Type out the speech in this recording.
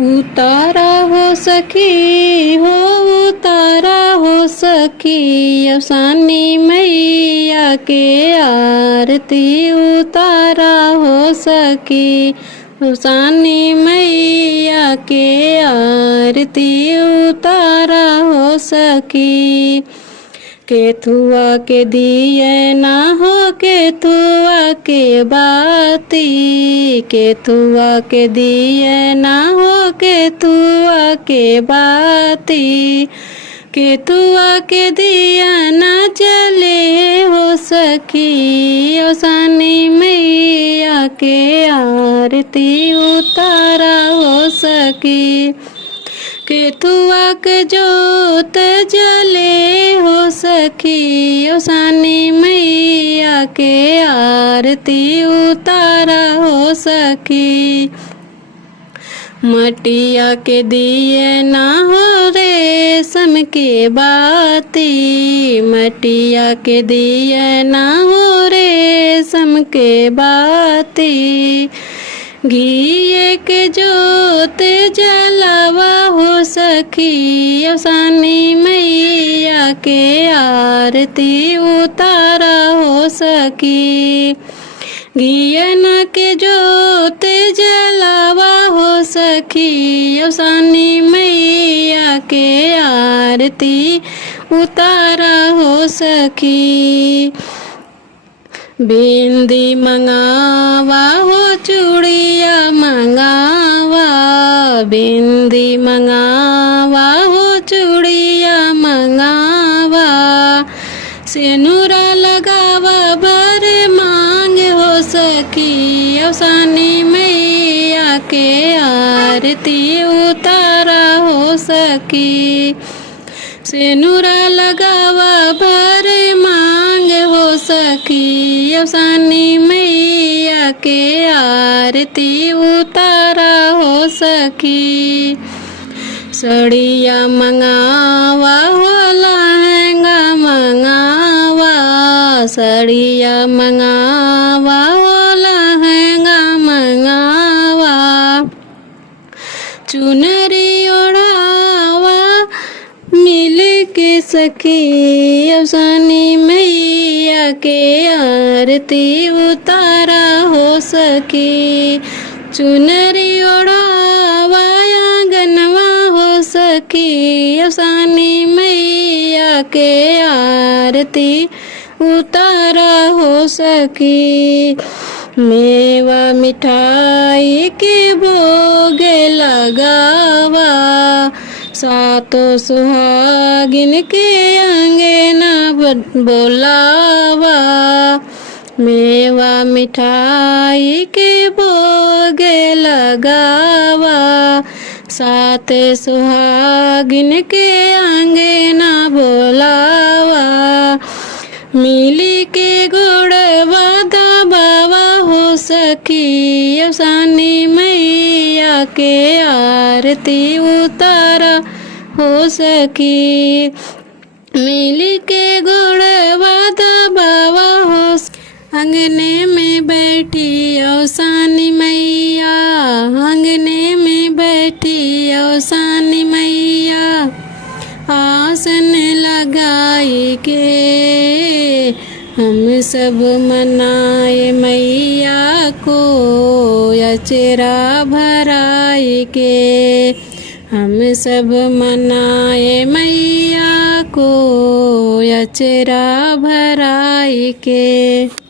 उतारा हो सखी हो, उतारा हो सखी, अवसानी मैया के आरती उतारा हो सखी, अवसानी मैया के आरती उतारा हो सखी। केथुआ के दिए ना हो केथुआ के बाती, केथुआ के दिए ना हो केथुआ के बाती, केथुआ के दिया ना जले हो सखी, अवसानी मैया के आरती उतारा हो सखी। केथुआ के जोत जले हो सखी, अवसानी मैया के आरती उतारा हो सखी। मटिया के दिए ना हो रेशम के बाती, मटिया के दिए ना हो रेशम के बाती, घिये के जोत जलावा हो सखी, अवसानी मैया के आरती उतारा हो सखी। घियन के जोत जलावा हो सखी, अवसानी मैया के आरती उतारा हो सखी। बिंदी मंगावा हो चूड़िया मंगावा, बिंदी मंगावा हो चूड़िया मंगावा, सिनुरा लगावा बर मांग हो सखी, अवसानी मैया के आरती उतारा हो सखी। सिनुरा लगावा भर मांग हो सखी, अवसानी मैया के आरती उतारा हो सखी। सड़िया मंगावा हो लहंगा मंगावा, सड़िया मंगावा हो लहंगा मंगावा, चुनरी ओढ़ावा मिल के सखी, अवसानी मैया के आरती उतारा हो सखी। चुनरी ओढ़ावा आंगनवा हो सखी, अवसानी मैया के आरती उतारा हो सखी। मेवा मिठाई के भोग लगावा, सातों सुहागिन के अंगना बोलावा, मेवा मिठाई के भोग लगावा, सात सुहागिन के अंगना बोलावा, मिली के गुड़वा दबावा हो सखी, अवसानी मैया के आरती उतारा हो सखी। मिली के गुड़वा दबावा हो, अंगने में बैठी अवसानी मैया, अंगने में बैठी अवसानी मैया, आसन लगाई के हम सब मनाए मैया को, अचरा भराई के हम सब मनाए मैया को, अचरा भराई के।